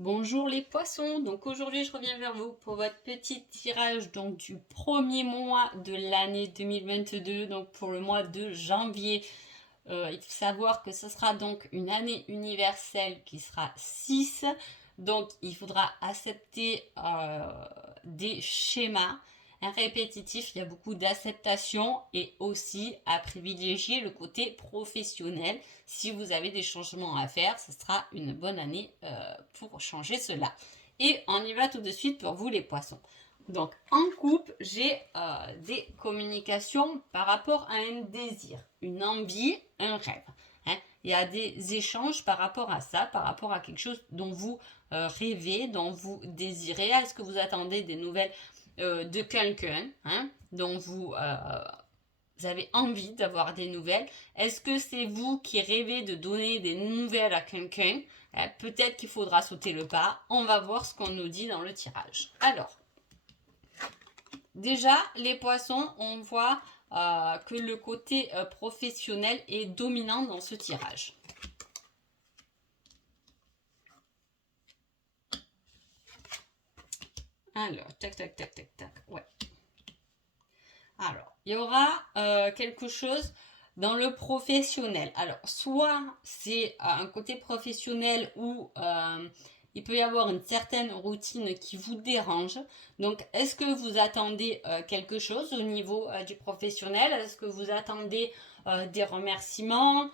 Bonjour les poissons, donc aujourd'hui je reviens vers vous pour votre petit tirage donc du premier mois de l'année 2022, donc pour le mois de janvier. Il faut savoir que ce sera donc une année universelle qui sera 6, donc il faudra accepter des schémas répétitifs, il y a beaucoup d'acceptation et aussi à privilégier le côté professionnel. Si vous avez des changements à faire, ce sera une bonne année pour changer cela. Et on y va tout de suite pour vous les poissons. Donc en couple, j'ai des communications par rapport à un désir, une envie, un rêve. Il y a des échanges par rapport à ça, par rapport à quelque chose dont vous rêvez, dont vous désirez. Est-ce que vous attendez des nouvelles de quelqu'un dont vous avez envie d'avoir des nouvelles? Est-ce que c'est vous qui rêvez de donner des nouvelles à quelqu'un? Peut-être qu'il faudra sauter le pas. On va voir ce qu'on nous dit dans le tirage. Alors, déjà, les poissons, on voit que le côté professionnel est dominant dans ce tirage. Alors, tac, tac, tac, tac, tac. Ouais. Alors, il y aura quelque chose dans le professionnel. Alors, soit c'est un côté professionnel où il peut y avoir une certaine routine qui vous dérange. Donc, est-ce que vous attendez quelque chose au niveau du professionnel? Est-ce que vous attendez des remerciements,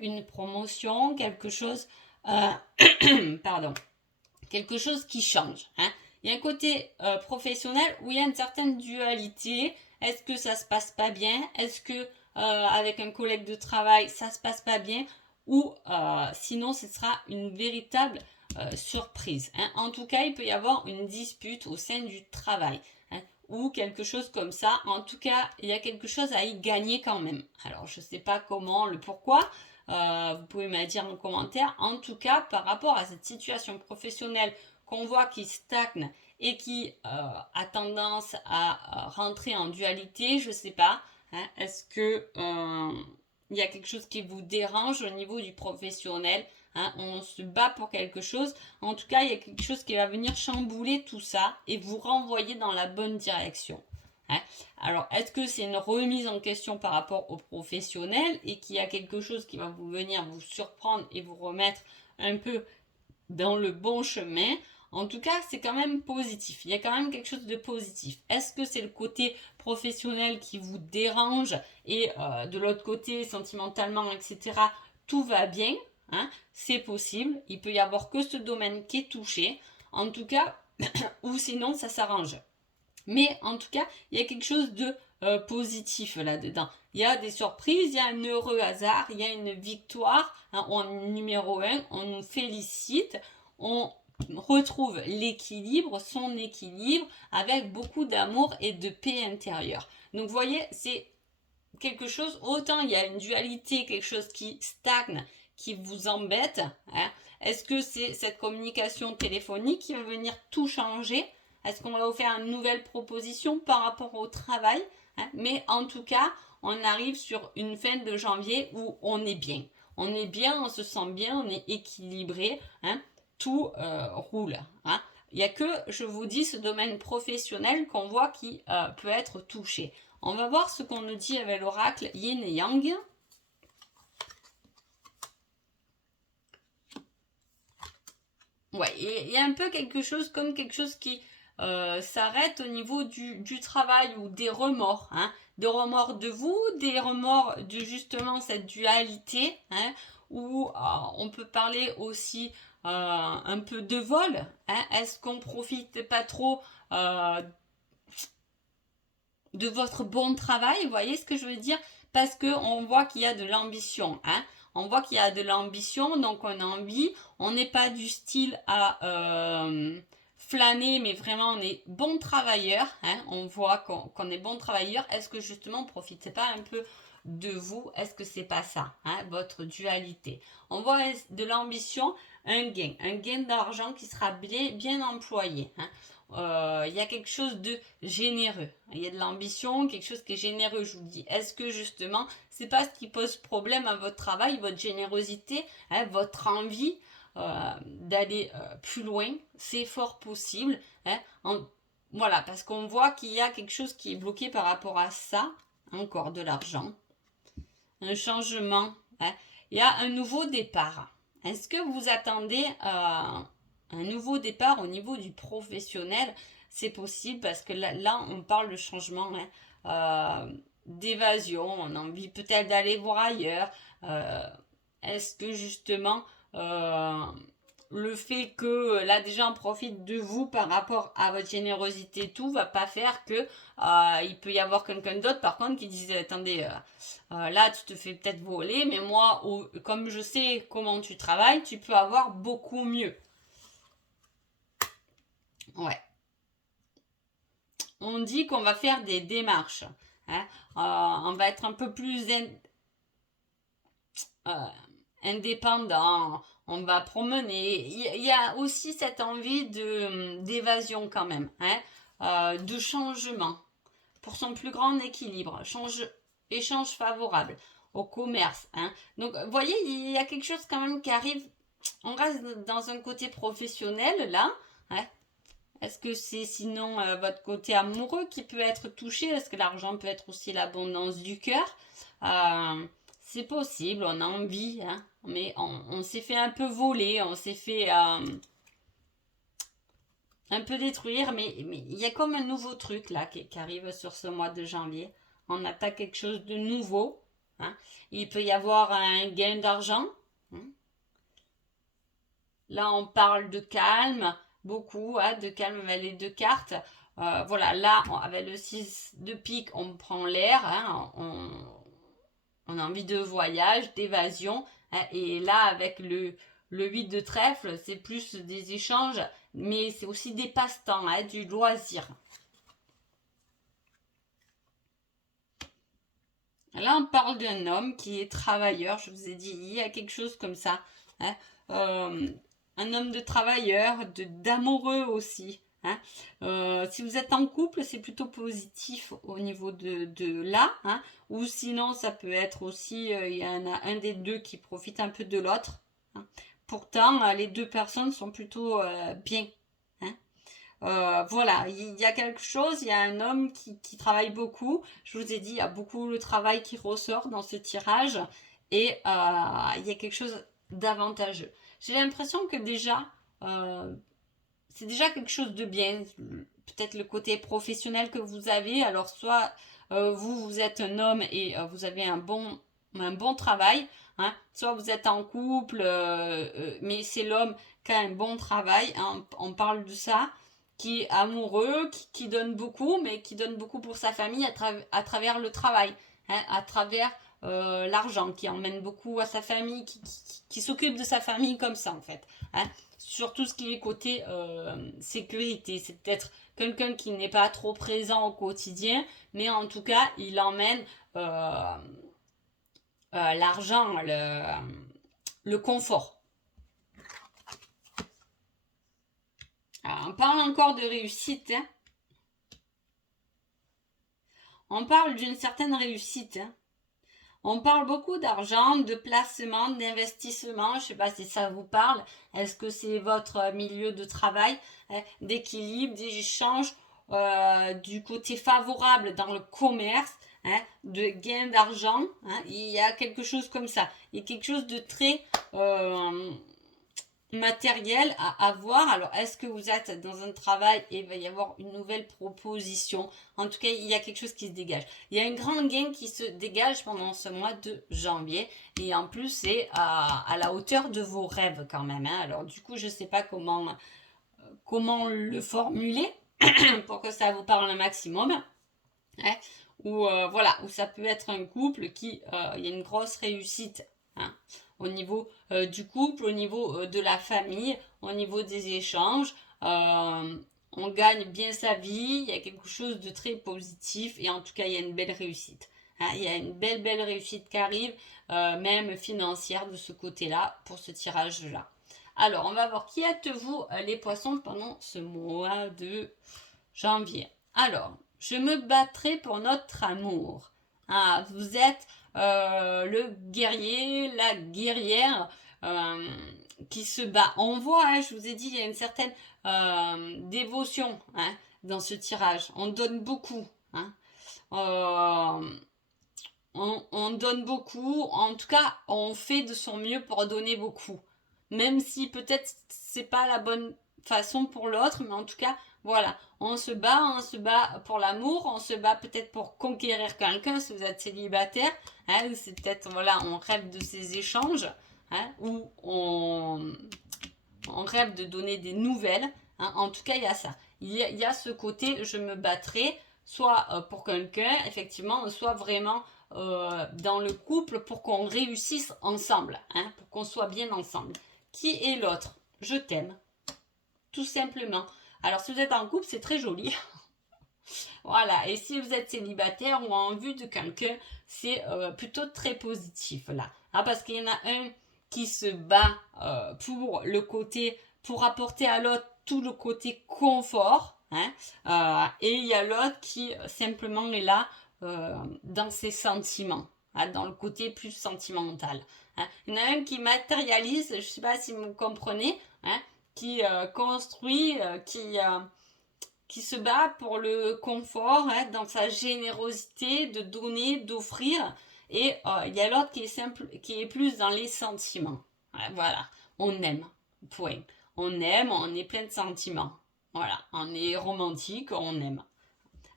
une promotion, quelque chose, pardon, quelque chose qui change, Il y a un côté professionnel où il y a une certaine dualité. Est-ce que ça se passe pas bien? Est-ce que avec un collègue de travail ça se passe pas bien? Ou sinon ce sera une véritable surprise. En tout cas, il peut y avoir une dispute au sein du travail. Ou quelque chose comme ça. En tout cas, il y a quelque chose à y gagner quand même. Alors, je ne sais pas comment, le pourquoi. Vous pouvez me le dire en commentaire. En tout cas, par rapport à cette situation professionnelle qu'on voit qui stagne et qui a tendance à rentrer en dualité, je ne sais pas. Est-ce que il y a quelque chose qui vous dérange au niveau du professionnel? On se bat pour quelque chose. En tout cas, il y a quelque chose qui va venir chambouler tout ça et vous renvoyer dans la bonne direction. Alors, est-ce que c'est une remise en question par rapport au professionnel et qu'il y a quelque chose qui va vous venir vous surprendre et vous remettre un peu dans le bon chemin? En tout cas, c'est quand même positif. Il y a quand même quelque chose de positif. Est-ce que c'est le côté professionnel qui vous dérange et de l'autre côté, sentimentalement, etc., tout va bien? C'est possible. Il peut y avoir que ce domaine qui est touché. En tout cas, ou sinon, ça s'arrange. Mais en tout cas, il y a quelque chose de positif là-dedans. Il y a des surprises, il y a un heureux hasard, il y a une victoire. On est numéro 1, on nous félicite, on retrouve l'équilibre, son équilibre, avec beaucoup d'amour et de paix intérieure. Donc vous voyez, c'est quelque chose, autant il y a une dualité, quelque chose qui stagne, qui vous embête. Est-ce que c'est cette communication téléphonique qui va venir tout changer? Est-ce qu'on va vous faire une nouvelle proposition par rapport au travail? Mais en tout cas, on arrive sur une fin de janvier où on est bien. On est bien, on se sent bien, on est équilibré. Tout roule. Il n'y a que, je vous dis, ce domaine professionnel qu'on voit qui peut être touché. On va voir ce qu'on nous dit avec l'oracle Yin et Yang. Ouais, il y a un peu quelque chose comme quelque chose qui s'arrête au niveau du travail ou des remords. Des remords de vous, des remords de justement cette dualité, où on peut parler aussi un peu de vol. Est-ce qu'on profite pas trop de votre bon travail? Vous voyez ce que je veux dire? Parce qu'on voit qu'il y a de l'ambition. On voit qu'il y a de l'ambition, donc on a envie. On n'est pas du style à flâner, mais vraiment on est bon travailleur. On voit qu'on est bon travailleur. Est-ce que justement on ne profite pas un peu de vous? Est-ce que c'est pas ça, votre dualité? On voit de l'ambition, un gain d'argent qui sera bien employé. Il y a quelque chose de généreux. Il y a de l'ambition, quelque chose qui est généreux, je vous dis. Est-ce que justement, c'est pas ce qui pose problème à votre travail, votre générosité, votre envie? d'aller plus loin, c'est fort possible. Hein, voilà, parce qu'on voit qu'il y a quelque chose qui est bloqué par rapport à ça, encore de l'argent, un changement, hein, il y a un nouveau départ. Est-ce que vous attendez un nouveau départ au niveau du professionnel? C'est possible parce que là on parle de changement, hein, d'évasion, on a envie peut-être d'aller voir ailleurs. Est-ce que justement le fait que là déjà on profite de vous par rapport à votre générosité, tout va pas faire que il peut y avoir quelqu'un d'autre par contre qui disait attendez là tu te fais peut-être voler mais moi comme je sais comment tu travailles tu peux avoir beaucoup mieux. Ouais, on dit qu'on va faire des démarches, hein. On va être un peu plus indépendant, on va promener. Il y a aussi cette envie d'évasion quand même, hein, de changement pour son plus grand équilibre, échange favorable au commerce. Hein. Donc, vous voyez, il y a quelque chose quand même qui arrive. On reste dans un côté professionnel là. Hein. Est-ce que c'est sinon votre côté amoureux qui peut être touché? Est-ce que l'argent peut être aussi l'abondance du cœur? C'est possible, on a envie, hein, mais on s'est fait un peu voler, on s'est fait un peu détruire, mais il y a comme un nouveau truc là qui arrive sur ce mois de janvier. On attaque quelque chose de nouveau. Hein. Il peut y avoir un gain d'argent. Hein. Là, on parle de calme, beaucoup, hein, de calme avec les deux cartes. Voilà, là, avec le 6 de pique, on prend l'air, hein, on a envie de voyage, d'évasion. Hein, et là, avec le 8 de trèfle, c'est plus des échanges, mais c'est aussi des passe-temps, hein, du loisir. Là, on parle d'un homme qui est travailleur, je vous ai dit, il y a quelque chose comme ça. Hein, un homme de travailleur, d'amoureux aussi. Hein. Si vous êtes en couple, c'est plutôt positif au niveau de là. Hein. Ou sinon, ça peut être aussi, il y en a un des deux qui profite un peu de l'autre. Hein. Pourtant, les deux personnes sont plutôt bien. Hein. Voilà, il y a quelque chose, il y a un homme qui travaille beaucoup. Je vous ai dit, il y a beaucoup le travail qui ressort dans ce tirage. Et il y a quelque chose d'avantageux. J'ai l'impression que déjà, c'est déjà quelque chose de bien. Peut-être le côté professionnel que vous avez. Alors, soit vous êtes un homme et vous avez un bon travail. Hein, soit vous êtes en couple, mais c'est l'homme qui a un bon travail. Hein, on parle de ça. Qui est amoureux, qui donne beaucoup, mais qui donne beaucoup pour sa famille à travers le travail. Hein, à travers l'argent, qui emmène beaucoup à sa famille, qui s'occupe de sa famille comme ça en fait. Hein. Sur tout ce qui est côté sécurité, c'est peut-être quelqu'un qui n'est pas trop présent au quotidien, mais en tout cas, il emmène l'argent, le confort. Alors, on parle encore de réussite. Hein. On parle d'une certaine réussite. Hein. On parle beaucoup d'argent, de placement, d'investissement. Je ne sais pas si ça vous parle. Est-ce que c'est votre milieu de travail, hein, d'équilibre, d'échange, du côté favorable dans le commerce, hein, de gain d'argent. Hein, il y a quelque chose comme ça. Il y a quelque chose de très matériel à voir. Alors, est-ce que vous êtes dans un travail et il va y avoir une nouvelle proposition? En tout cas, il y a quelque chose qui se dégage. Il y a un grand gain qui se dégage pendant ce mois de janvier. Et en plus, c'est à la hauteur de vos rêves quand même. Hein. Alors, du coup, je ne sais pas comment le formuler pour que ça vous parle un maximum. Hein. Ou voilà, où ça peut être un couple qui, il y a une grosse réussite. Hein, au niveau du couple, au niveau de la famille, au niveau des échanges. On gagne bien sa vie, il y a quelque chose de très positif et en tout cas, il y a une belle réussite. Hein, il y a une belle réussite qui arrive, même financière de ce côté-là, pour ce tirage-là. Alors, on va voir qui êtes-vous les poissons pendant ce mois de janvier. Alors, je me battrai pour notre amour. Ah, vous êtes le guerrier, la guerrière. qui se bat. On voit, hein, je vous ai dit, il y a une certaine dévotion, hein, dans ce tirage. On donne beaucoup. Hein. On donne beaucoup. En tout cas, on fait de son mieux pour donner beaucoup. Même si peut-être c'est pas la bonne façon pour l'autre, mais en tout cas, voilà, on se bat pour l'amour, on se bat peut-être pour conquérir quelqu'un si vous êtes célibataire, hein, c'est peut-être, voilà, on rêve de ces échanges, hein, ou on rêve de donner des nouvelles, hein. En tout cas, il y a ça. Il y a ce côté, je me battrai, soit pour quelqu'un, effectivement, soit vraiment dans le couple pour qu'on réussisse ensemble, hein, pour qu'on soit bien ensemble. Qui est l'autre? Je t'aime, tout simplement. Alors, si vous êtes en couple, c'est très joli. Voilà, et si vous êtes célibataire ou en vue de quelqu'un, c'est plutôt très positif là. Ah, parce qu'il y en a un qui se bat pour le côté, pour apporter à l'autre tout le côté confort, hein, et il y a l'autre qui simplement est là dans ses sentiments, hein, dans le côté plus sentimental. Hein. Il y en a un qui matérialise, je ne sais pas si vous comprenez, hein, qui construit, qui se bat pour le confort, hein, dans sa générosité de donner, d'offrir. Et il y a l'autre qui est simple, qui est plus dans les sentiments. Ouais, voilà, on aime, point. On aime, on est plein de sentiments. Voilà, on est romantique, on aime.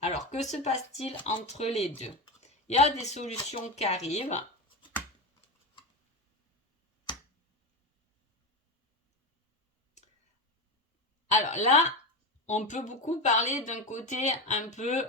Alors, que se passe-t-il entre les deux? Il y a des solutions qui arrivent. Alors là, on peut beaucoup parler d'un côté un peu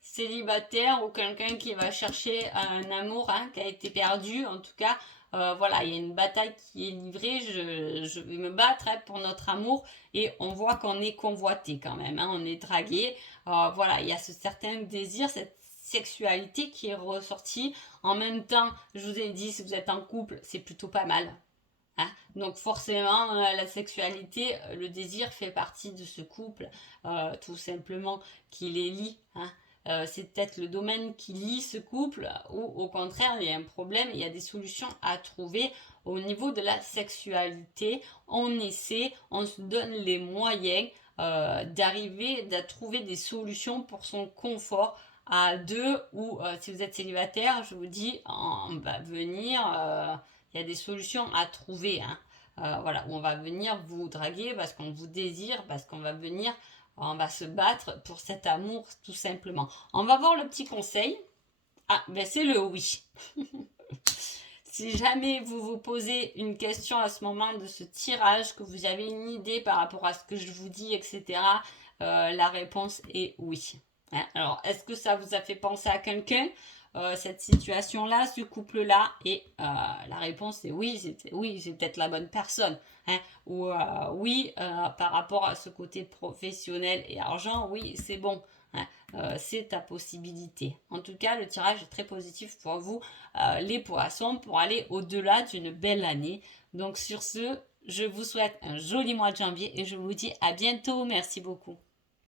célibataire ou quelqu'un qui va chercher un amour, hein, qui a été perdu. En tout cas, voilà, il y a une bataille qui est livrée. Je vais me battre, hein, pour notre amour et on voit qu'on est convoité quand même, hein, on est dragué. Voilà, il y a ce certain désir, cette sexualité qui est ressortie. En même temps, je vous ai dit, si vous êtes en couple, c'est plutôt pas mal. Hein. Donc forcément, la sexualité, le désir fait partie de ce couple, tout simplement qui les lie. Hein. C'est peut-être le domaine qui lie ce couple ou au contraire, il y a un problème, il y a des solutions à trouver au niveau de la sexualité. On essaie, on se donne les moyens d'arriver à trouver des solutions pour son confort à deux ou si vous êtes célibataire, je vous dis, on va venir... il y a des solutions à trouver, hein. Voilà, on va venir vous draguer parce qu'on vous désire, parce qu'on va venir, on va se battre pour cet amour tout simplement. On va voir le petit conseil. Ah, ben c'est le oui. Si jamais vous vous posez une question à ce moment de ce tirage, que vous avez une idée par rapport à ce que je vous dis, etc., la réponse est oui. Hein. Alors, est-ce que ça vous a fait penser à quelqu'un, cette situation-là, ce couple-là? Et la réponse est oui, c'est peut-être la bonne personne. Hein. Ou oui, par rapport à ce côté professionnel et argent, oui, c'est bon. Hein. C'est ta possibilité. En tout cas, le tirage est très positif pour vous, les poissons, pour aller au-delà d'une belle année. Donc sur ce, je vous souhaite un joli mois de janvier et je vous dis à bientôt. Merci beaucoup.